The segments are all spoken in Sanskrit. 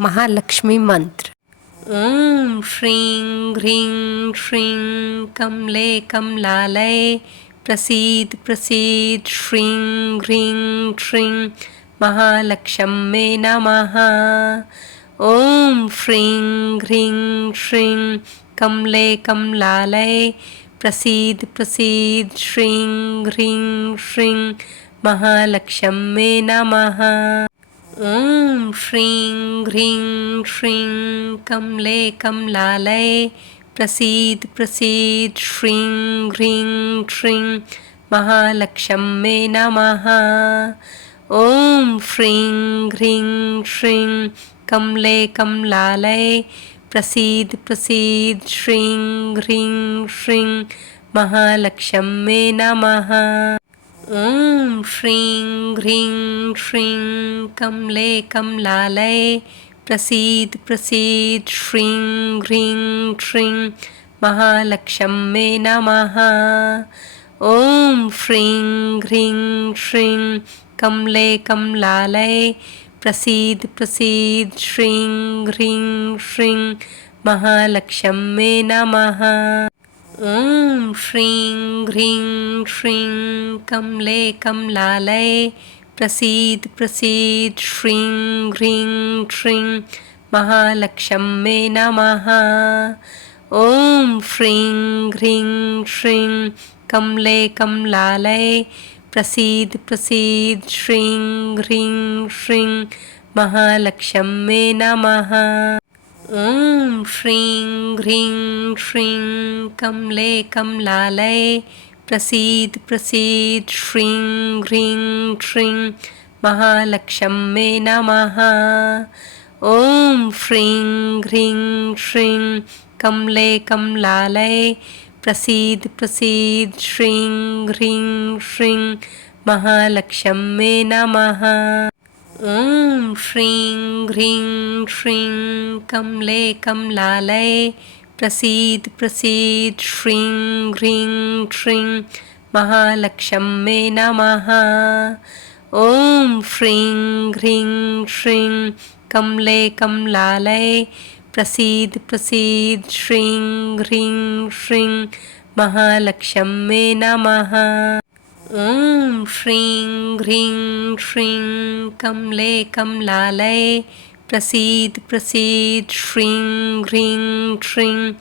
महालक्ष्मी मंत्र। ॐ श्रीं ह्रीं श्रीं कमले कमलालये प्रसीद प्रसीद श्रीं ह्रीं श्रीं महालक्ष्म्ये नमः। ॐ श्रीं ह्रीं श्रीं कमले कमलालये प्रसीद प्रसीद श्रीं ह्रीं श्रीं महालक्ष्म्ये नमः। ॐ श्रीं ह्रीं श्रीं कमले कमलालये प्रसीद प्रसीद श्रीं ह्रीं श्रीं महालक्ष्म्ये नमः। ॐ श्रीं ह्रीं श्रीं कमले कमलालये प्रसीद प्रसीद श्रीं ह्रीं श्रीं महालक्ष्म्ये नमः। ॐ श्रीं ह्रीं श्रीं कमले कमलालये प्रसीद प्रसीद श्रीं ह्रीं श्रीं महालक्ष्म्ये नमः। ॐ श्रीं ह्रीं श्रीं कमले कमलालये प्रसीद प्रसीद श्रीं ह्रीं श्रीं महालक्ष्म्ये नमः। ॐ श्रीं ह्रीं श्रीं कमले कमलालये प्रसीद प्रसीद श्रीं ह्रीं श्रीं महालक्ष्म्ये नमः। ॐ श्रीं ह्रीं श्रीं कमले कमलालये प्रसीद प्रसीद श्रीं ह्रीं श्रीं महालक्ष्म्ये नमः। ॐ श्रीं ह्रीं श्रीं कमले कमलालये प्रसीद प्रसीद श्रीं ह्रीं श्रीं महालक्ष्म्ये नमः। ॐ श्रीं ह्रीं श्रीं कमले कमलालये प्रसीद प्रसीद श्रीं ह्रीं श्रीं महालक्ष्म्ये नमः। ॐ श्रीं ह्रीं श्रीं कमले कमलालये प्रसीद प्रसीद श्रीं ह्रीं श्रीं महालक्ष्म्ये नमः। ॐ श्रीं ह्रीं श्रीं कमले कमलालये प्रसीद प्रसीद श्रीं ह्रीं श्रीं महालक्ष्म्ये नमः। ॐ श्रीं ह्रीं श्रीं कमले कमलालये प्रसीद प्रसीद श्रीं ह्रीं श्रीं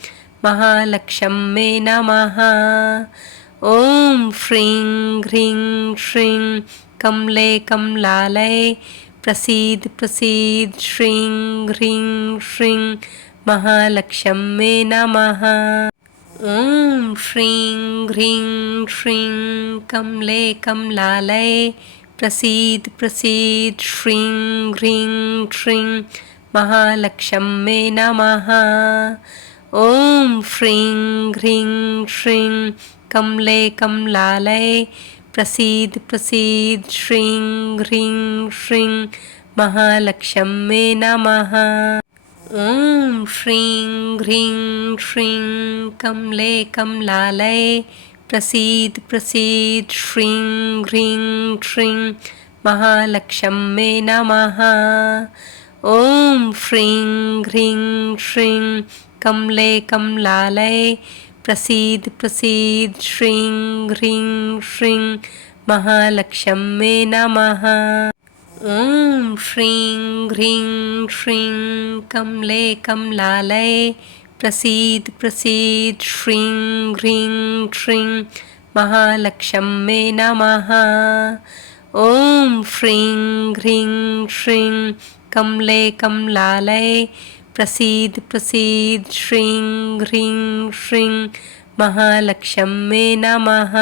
महालक्ष्म्ये नमः। ॐ श्रीं ह्रीं श्रीं कमले कमलालये प्रसीद प्रसीद श्रीं ह्रीं श्रीं महालक्ष्म्ये नमः। ॐ श्रीं ह्रीं श्रीं कमले कमलालये प्रसीद प्रसीद श्रीं ह्रीं श्रीं महालक्ष्म्ये नमः। ॐ श्रीं ह्रीं श्रीं कमले कमलालये प्रसीद प्रसीद श्रीं ह्रीं श्रीं महालक्ष्म्ये नमः। ॐ श्रीं ह्रीं श्रीं कमले कमलालये प्रसीद प्रसीद श्रीं ह्रीं श्रीं महालक्ष्म्ये नमः। ॐ श्रीं ह्रीं श्रीं कमले कमलालये प्रसीद प्रसीद श्रीं ह्रीं श्रीं महालक्ष्म्ये नमः। ॐ श्रीं ह्रीं श्रीं कमले कमलालये प्रसीद प्रसीद श्रीं ह्रीं श्रीं महालक्ष्म्ये नमः। ॐ श्रीं ह्रीं श्रीं कमले कमलालये प्रसीद प्रसीद श्रीं ह्रीं श्रीं महालक्ष्म्ये नमः।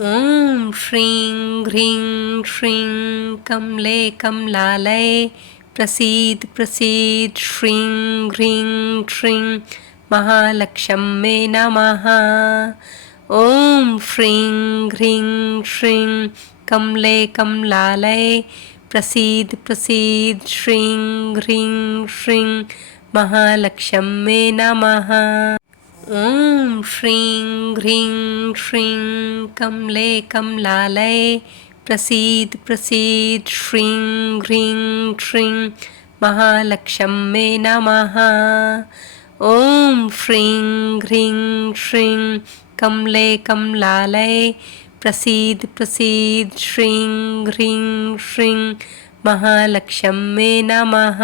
ॐ श्रीं ह्रीं श्रीं कमले कमलालये प्रसीद प्रसीद श्रीं ह्रीं श्रीं महालक्ष्म्ये नमः। ॐ श्रीं ह्रीं श्रीं कमले कमलालये प्रसीद प्रसीद श्रीं ह्रीं श्रीं महालक्ष्म्ये नमः। ॐ श्रीं ह्रीं श्रीं कमले कमलालये प्रसीद प्रसीद श्रीं ह्रीं श्रीं महालक्ष्म्ये नमः। ॐ श्रीं ह्रीं श्रीं कमले कमलालये प्रसीद प्रसीद श्रीं ह्रीं श्रीं महालक्ष्म्ये नमः।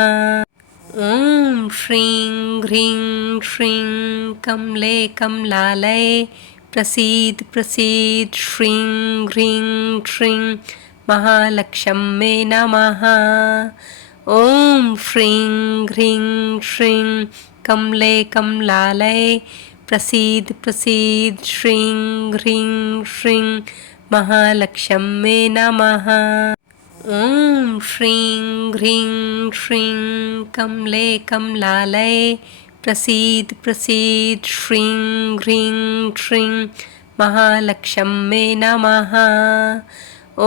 ॐ श्रीं ह्रीं श्रीं कमले कमलालये प्रसीद प्रसीद श्रीं ह्रीं श्रीं महालक्ष्म्ये नमः। ॐ श्रीं ह्रीं श्रीं कमले कमलालये प्रसीद प्रसीद श्रीं ह्रीं श्रीं महालक्ष्म्ये नमः। ॐ श्रीं ह्रीं श्रीं कमले कमलालये प्रसीद प्रसीद श्रीं ह्रीं श्रीं महालक्ष्म्ये नमः।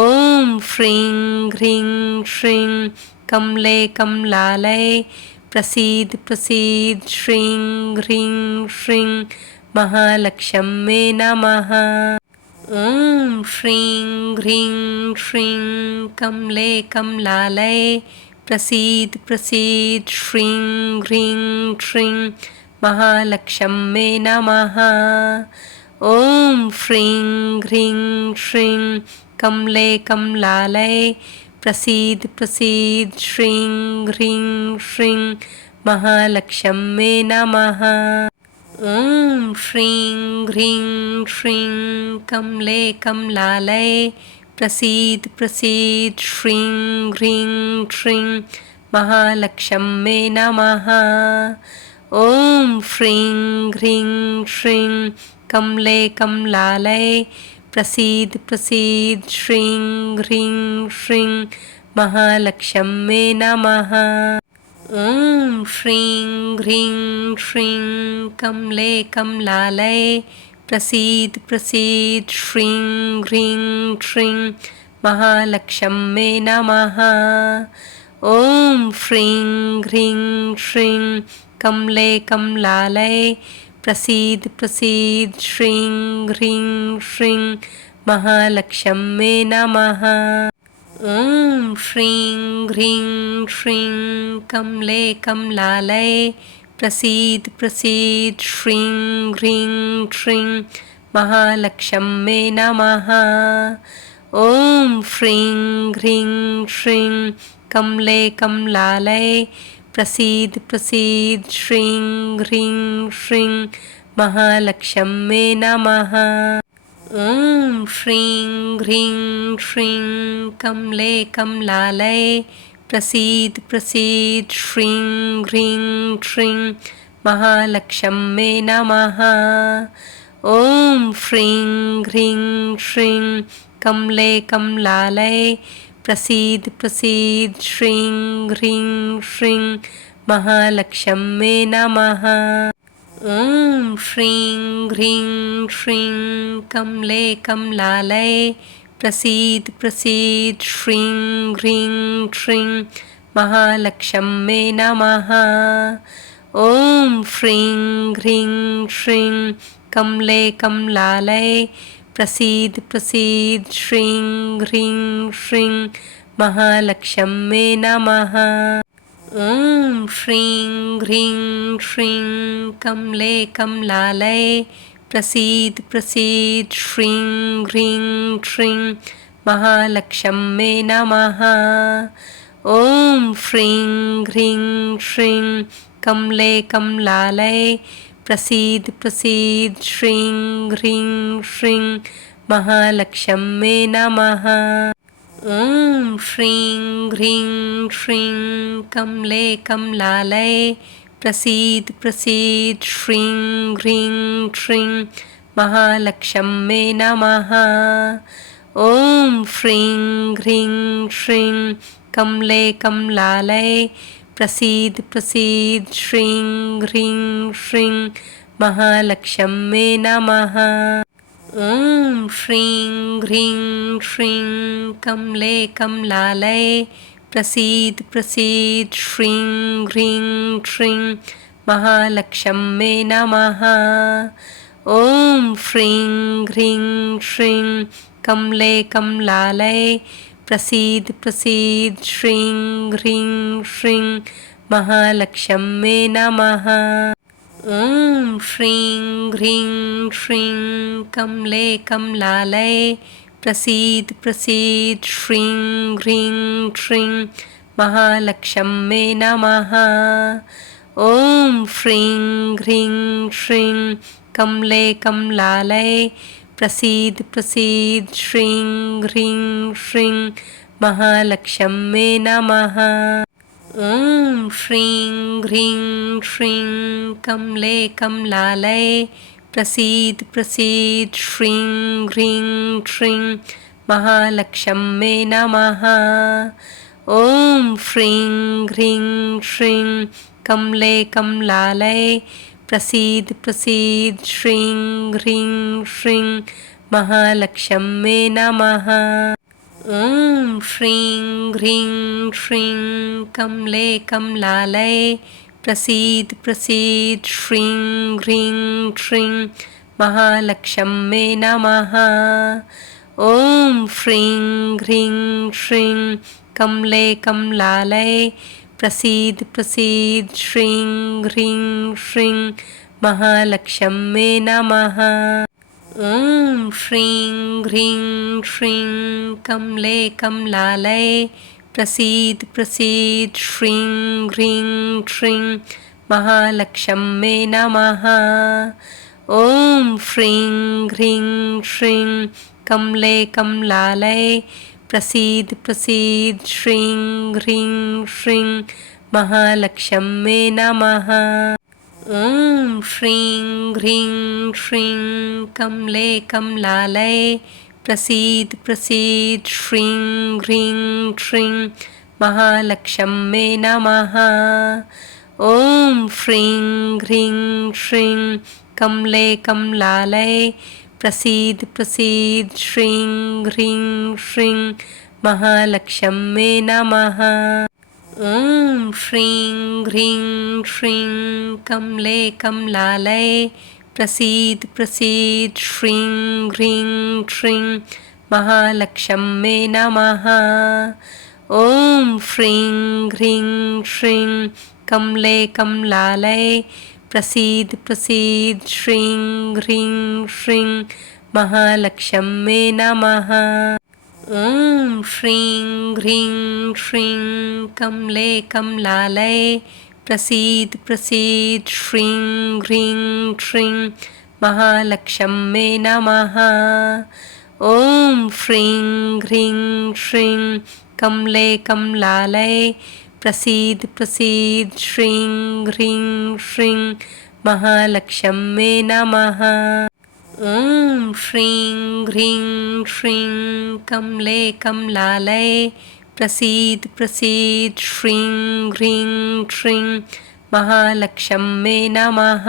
ॐ श्रीं ह्रीं श्रीं कमले कमलालये प्रसीद प्रसीद श्रीं ह्रीं श्रीं महालक्ष्म्ये नमः। ॐ श्रीं ह्रीं श्रीं कमले कमलालये प्रसीद प्रसीद श्रीं ह्रीं श्रीं महालक्ष्म्ये नमः। ॐ श्रीं ह्रीं श्रीं कमले कमलालये प्रसीद प्रसीद श्रीं ह्रीं श्रीं महालक्ष्म्ये नमः। ॐ श्रीं ह्रीं श्रीं कमले कमलालये प्रसीद प्रसीद श्रीं ह्रीं श्रीं महालक्ष्म्ये नमः। ॐ श्रीं ह्रीं श्रीं कमले कमलालये प्रसीद प्रसीद श्रीं ह्रीं श्रीं महालक्ष्म्ये नमः। ॐ श्रीं ह्रीं श्रीं कमले कमलालये प्रसीद प्रसीद श्रीं ह्रीं श्रीं महालक्ष्म्ये नमः। ॐ श्रीं ह्रीं श्रीं कमले कमलालये प्रसीद प्रसीद श्रीं ह्रीं श्रीं महालक्ष्म्ये नमः। ॐ श्रीं ह्रीं श्रीं कमले कमलालये प्रसीद प्रसीद श्रीं ह्रीं श्रीं महालक्ष्म्ये नमः। ॐ श्रीं ह्रीं श्रीं कमले कमलालये प्रसीद प्रसीद श्रीं ह्रीं श्रीं महालक्ष्म्ये नमः। ॐ श्रीं ह्रीं श्रीं कमले कमलालये प्रसीद प्रसीद श्रीं ह्रीं श्रीं महालक्ष्म्ये नमः। ॐ श्रीं ह्रीं श्रीं कमले कमलालये प्रसीद प्रसीद श्रीं ह्रीं श्रीं महालक्ष्म्ये नमः। ॐ श्रीं ह्रीं श्रीं कमले कमलालये प्रसीद प्रसीद श्रीं ह्रीं श्रीं महालक्ष्म्ये नमः। ॐ श्रीं ह्रीं श्रीं कमले कमलालये प्रसीद प्रसीद श्रीं ह्रीं श्रीं महालक्ष्म्ये नमः। ॐ श्रीं ह्रीं श्रीं कमले कमलालये प्रसीद प्रसीद श्रीं ह्रीं श्रीं महालक्ष्म्ये नमः। ॐ श्रीं ह्रीं श्रीं कमले कमलालये प्रसीद प्रसीद श्रीं ह्रीं श्रीं महालक्ष्म्ये नमः। ॐ श्रीं ह्रीं श्रीं कमले कमलालये प्रसीद प्रसीद श्रीं ह्रीं श्रीं महालक्ष्म्ये नमः। ॐ श्रीं ह्रीं श्रीं कमले कमलालये प्रसीद प्रसीद श्रीं ह्रीं श्रीं महालक्ष्म्ये नमः। ॐ श्रीं ह्रीं श्रीं कमले कमलालये प्रसीद प्रसीद श्रीं ह्रीं श्रीं महालक्ष्म्ये नमः। ॐ श्रीं ह्रीं श्रीं कमले कमलालये प्रसीद प्रसीद श्रीं ह्रीं श्रीं महालक्ष्म्ये नमः। ॐ श्रीं ह्रीं श्रीं कमले कमलालये प्रसीद प्रसीद श्रीं ह्रीं श्रीं महालक्ष्म्ये नमः। ॐ श्रीं ह्रीं श्रीं कमले कमलालये प्रसीद प्रसीद श्रीं ह्रीं श्रीं महालक्ष्म्ये नमः। ॐ श्रीं ह्रीं श्रीं कमले कमलालये प्रसीद प्रसीद श्रीं ह्रीं श्रीं महालक्ष्म्ये नमः। ॐ श्रीं ह्रीं श्रीं कमले कमलालये प्रसीद प्रसीद श्रीं ह्रीं श्रीं महालक्ष्म्ये नमः। ॐ श्रीं ह्रीं श्रीं कमले कमलालये प्रसीद प्रसीद श्रीं ह्रीं श्रीं महालक्ष्म्ये नमः। ॐ श्रीं ह्रीं श्रीं कमले कमलालये प्रसीद प्रसीद श्रीं ह्रीं श्रीं महालक्ष्म्ये नमः। ॐ श्रीं ह्रीं श्रीं कमले कमलालये प्रसीद प्रसीद श्रीं ह्रीं श्रीं महालक्ष्म्ये नमः। ॐ श्रीं ह्रीं श्रीं कमले कमलालये प्रसीद प्रसीद श्रीं ह्रीं श्रीं महालक्ष्म्ये नमः। ॐ श्रीं ह्रीं श्रीं कमले कमलालये प्रसीद प्रसीद श्रीं ह्रीं श्रीं महालक्ष्म्ये नमः। ॐ श्रीं ह्रीं श्रीं कमले कमलालये प्रसीद प्रसीद श्रीं ह्रीं श्रीं महालक्ष्म्ये नमः। ॐ श्रीं ह्रीं श्रीं कमले कमलालये प्रसीद प्रसीद श्रीं ह्रीं श्रीं महालक्ष्म्ये नमः। ॐ श्रीं ह्रीं श्रीं कमले कमलालये प्रसीद प्रसीद श्रीं ह्रीं श्रीं महालक्ष्म्ये नमः। ॐ श्रीं ह्रीं श्रीं कमले कमलालये प्रसीद प्रसीद श्रीं ह्रीं श्रीं महालक्ष्म्ये नमः। ॐ श्रीं ह्रीं श्रीं कमले कमलालये प्रसीद प्रसीद श्रीं ह्रीं श्रीं महालक्ष्म्ये नमः। ॐ श्रीं ह्रीं श्रीं कमले कमलालये प्रसीद प्रसीद श्रीं ह्रीं श्रीं महालक्ष्म्ये नमः।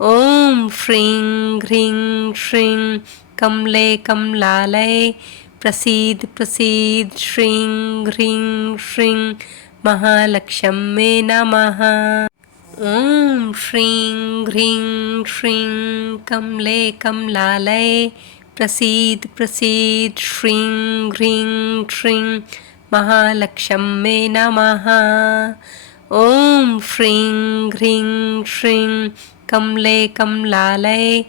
ॐ श्रीं ह्रीं श्रीं कमले कमलालये प्रसीद प्रसीद श्रीं ह्रीं श्रीं महालक्ष्म्ये नमः। ॐ श्रीं ह्रीं श्रीं कमले कमलालये प्रसीद प्रसीद श्रीं ह्रीं श्रीं महालक्ष्म्ये नमः। ॐ श्रीं ह्रीं श्रीं कमले कमलालये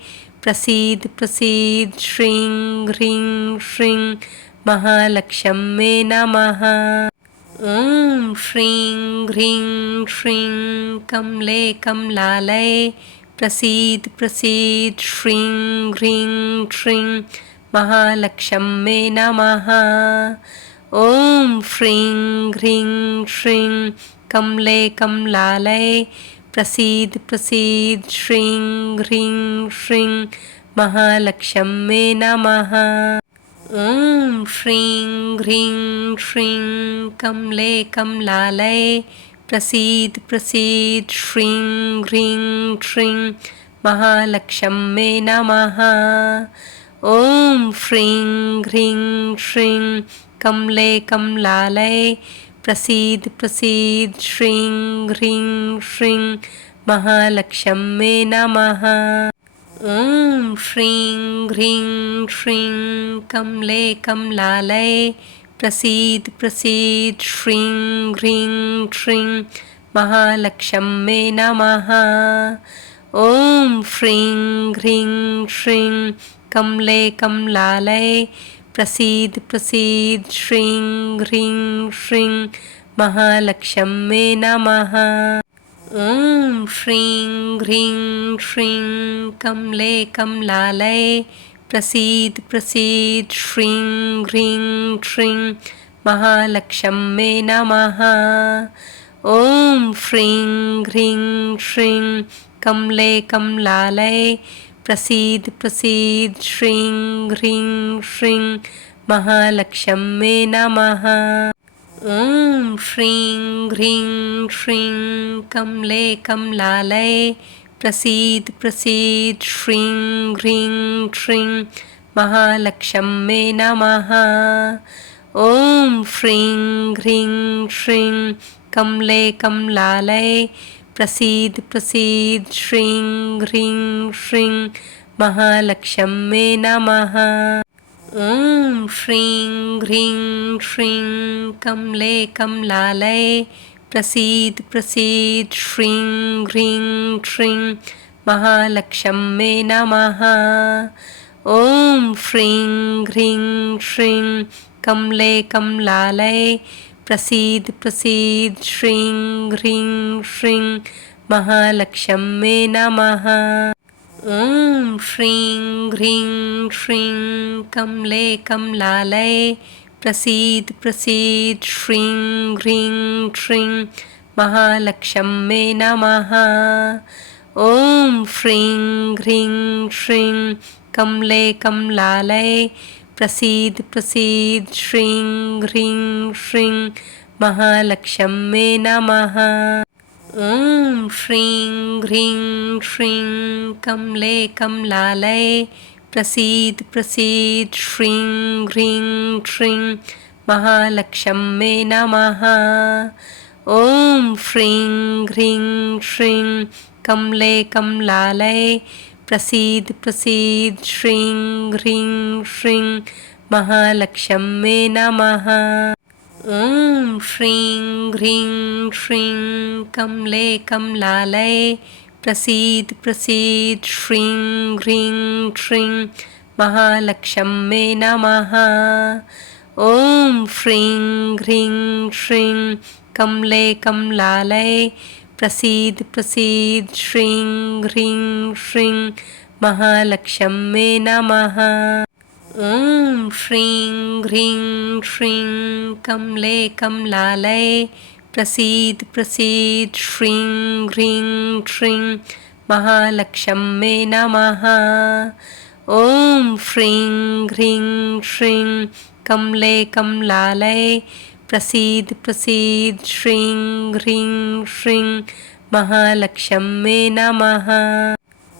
प्रसीद प्रसीद श्रीं ह्रीं श्रीं महालक्ष्म्ये नमः। ॐ श्रीं ह्रीं श्रीं कमले कमलालये प्रसीद प्रसीद श्रीं ह्रीं श्रीं महालक्ष्म्ये नमः। ॐ श्रीं ह्रीं श्रीं कमले कमलालये प्रसीद प्रसीद श्रीं ह्रीं श्रीं महालक्ष्म्ये नमः। ॐ श्रीं ह्रीं श्रीं कमले कमलालये प्रसीद प्रसीद श्रीं ह्रीं श्रीं महालक्ष्म्ये नमः। ॐ श्रीं ह्रीं श्रीं कमले कमलालये प्रसीद प्रसीद श्रीं ह्रीं श्रीं महालक्ष्म्ये नमः। ॐ श्रीं ह्रीं श्रीं कमले कमलालये प्रसीद प्रसीद श्रीं ह्रीं श्रीं महालक्ष्म्ये नमः। ॐ श्रीं ह्रीं श्रीं कमले कमलालये प्रसीद प्रसीद श्रीं ह्रीं श्रीं महालक्ष्म्ये नमः। ॐ श्रीं ह्रीं श्रीं कमले कमलालये प्रसीद प्रसीद श्रीं ह्रीं श्रीं महालक्ष्म्ये नमः। ॐ श्रीं ह्रीं श्रीं कमले कमलालये प्रसीद प्रसीद श्रीं ह्रीं श्रीं महालक्ष्म्ये नमः। ॐ श्रीं ह्रीं श्रीं कमले कमलालये प्रसीद प्रसीद श्रीं ह्रीं श्रीं महालक्ष्म्ये नमः। ॐ श्रीं ह्रीं श्रीं कमले कमलालये प्रसीद प्रसीद श्रीं ह्रीं श्रीं महालक्ष्म्ये नमः। ॐ श्रीं ह्रीं श्रीं कमले कमलालये प्रसीद प्रसीद श्रीं ह्रीं श्रीं महालक्ष्म्ये नमः। ॐ श्रीं ह्रीं श्रीं कमले कमलालये प्रसीद प्रसीद श्रीं ह्रीं श्रीं महालक्ष्म्ये नमः। ॐ श्रीं ह्रीं श्रीं कमले कमलालये प्रसीद प्रसीद श्रीं ह्रीं श्रीं महालक्ष्म्ये नमः। ॐ श्रीं ह्रीं श्रीं कमले कमलालये प्रसीद प्रसीद श्रीं ह्रीं श्रीं महालक्ष्म्ये नमः। ॐ श्रीं ह्रीं श्रीं कमले कमलालये प्रसीद प्रसीद श्रीं ह्रीं श्रीं महालक्ष्म्ये नमः। ॐ श्रीं ह्रीं श्रीं कमले कमलालये प्रसीद प्रसीद श्रीं ह्रीं श्रीं महालक्ष्म्ये नमः। ॐ श्रीं ह्रीं श्रीं कमले कमलालये प्रसीद प्रसीद श्रीं ह्रीं श्रीं महालक्ष्म्ये नमः। ॐ श्रीं ह्रीं श्रीं कमले कमलालये प्रसीद प्रसीद श्रीं ह्रीं श्रीं महालक्ष्म्ये नमः। ॐ श्रीं ह्रीं श्रीं कमले कमलालये प्रसीद प्रसीद श्रीं ह्रीं श्रीं महालक्ष्म्ये नमः। ॐ श्रीं ह्रीं श्रीं कमले कमलालये प्रसीद प्रसीद श्रीं ह्रीं श्रीं महालक्ष्म्ये नमः।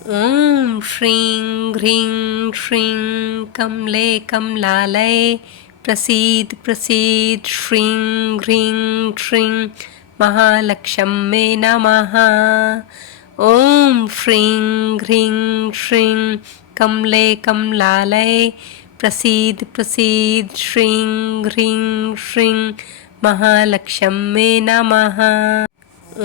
ॐ श्रीं ह्रीं श्रीं कमले कमलालये प्रसीद प्रसीद श्रीं ह्रीं श्रीं महालक्ष्म्ये नमः। ॐ श्रीं ह्रीं श्रीं कमले कमलालये प्रसीद प्रसीद श्रीं ह्रीं श्रीं महालक्ष्म्ये नमः।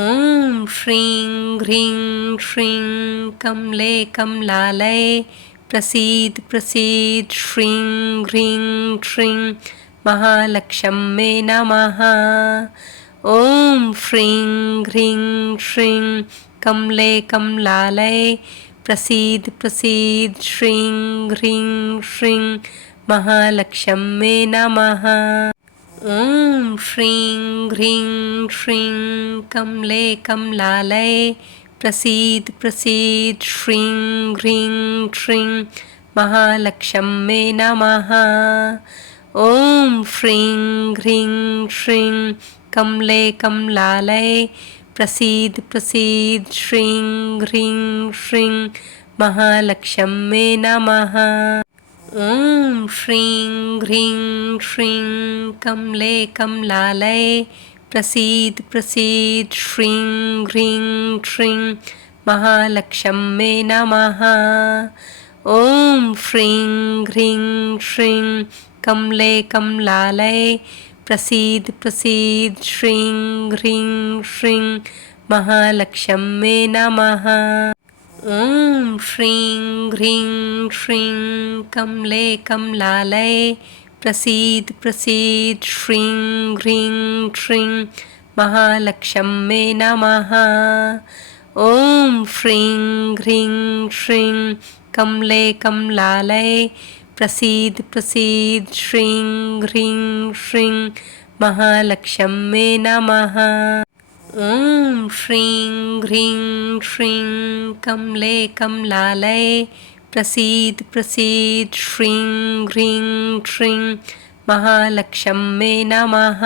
ॐ श्रीं ह्रीं श्रीं कमले कमलालये प्रसीद प्रसीद श्रीं ह्रीं श्रीं महालक्ष्म्ये नमः। ॐ श्रीं ह्रीं श्रीं कमले कमलालये प्रसीद प्रसीद श्रीं ह्रीं श्रीं महालक्ष्म्ये नमः। ॐ श्रीं ह्रीं श्रीं कमले कमलालये प्रसीद प्रसीद श्रीं ह्रीं श्रीं महालक्ष्म्ये नमः। ॐ श्रीं ह्रीं श्रीं कमले कमलालये प्रसीद प्रसीद श्रीं ह्रीं श्रीं महालक्ष्म्ये नमः। ॐ श्रीं ह्रीं श्रीं कमले कमलालये प्रसीद प्रसीद श्रीं ह्रीं श्रीं महालक्ष्म्ये नमः। ॐ श्रीं ह्रीं श्रीं कमले कमलालये प्रसीद प्रसीद श्रीं ह्रीं श्रीं महालक्ष्म्ये नमः। ॐ श्रीं ह्रीं श्रीं कमले कमलालये प्रसीद प्रसीद श्रीं ह्रीं श्रीं महालक्ष्म्ये नमः। ॐ श्रीं ह्रीं श्रीं कमले कमलालये प्रसीद प्रसीद श्रीं ह्रीं श्रीं महालक्ष्म्ये नमः। ॐ श्रीं ह्रीं श्रीं कमले कमलालये प्रसीद प्रसीद श्रीं ह्रीं श्रीं महालक्ष्म्ये नमः।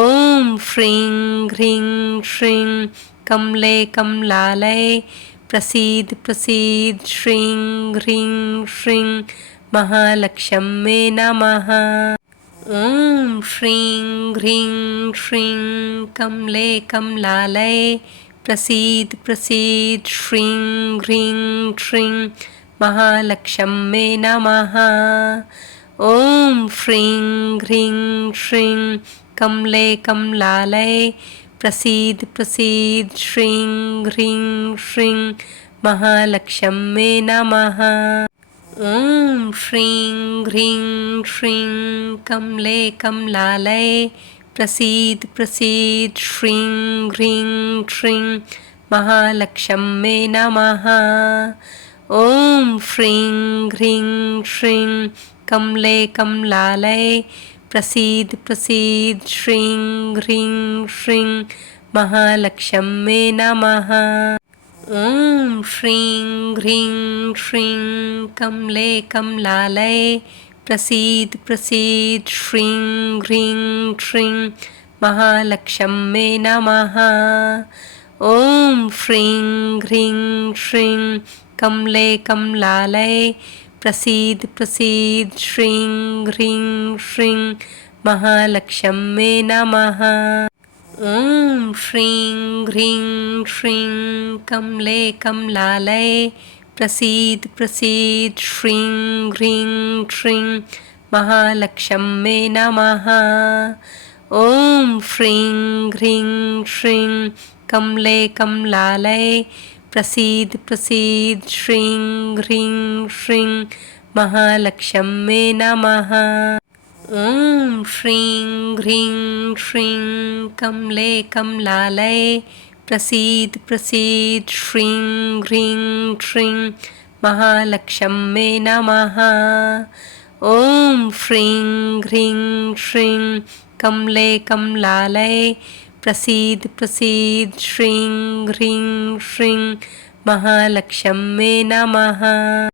ॐ श्रीं ह्रीं श्रीं कमले कमलालये प्रसीद प्रसीद श्रीं ह्रीं श्रीं महालक्ष्म्ये नमः। ॐ श्रीं ह्रीं श्रीं कमले कमलालये प्रसीद प्रसीद श्रीं ह्रीं श्रीं महालक्ष्म्ये नमः। ॐ श्रीं ह्रीं श्रीं कमले कमलालये प्रसीद प्रसीद श्रीं ह्रीं श्रीं महालक्ष्म्ये नमः। ॐ श्रीं ह्रीं श्रीं कमले कमलालये प्रसीद प्रसीद श्रीं ह्रीं श्रीं महालक्ष्म्ये नमः। ॐ श्रीं ह्रीं श्रीं कमले कमलालये प्रसीद प्रसीद श्रीं ह्रीं श्रीं महालक्ष्म्ये नमः। ॐ श्रीं ह्रीं श्रीं कमले कमलालये प्रसीद प्रसीद श्रीं ह्रीं श्रीं महालक्ष्म्ये नमः। ॐ श्रीं ह्रीं श्रीं कमले कमलालये प्रसीद प्रसीद श्रीं ह्रीं श्रीं महालक्ष्म्ये नमः। ॐ श्रीं ह्रीं श्रीं कमले कमलालये प्रसीद प्रसीद श्रीं ह्रीं श्रीं महालक्ष्म्ये नमः। ॐ श्रीं ह्रीं श्रीं कमले कमलालये प्रसीद प्रसीद श्रीं ह्रीं श्रीं महालक्ष्म्ये नमः। ॐ श्रीं ह्रीं श्रीं कमले कमलालये प्रसीद प्रसीद श्रीं ह्रीं श्रीं महालक्ष्म्ये नमः। ॐ श्रीं ह्रीं श्रीं कमले कमलालये प्रसीद प्रसीद श्रीं ह्रीं श्रीं महालक्ष्म्ये नमः।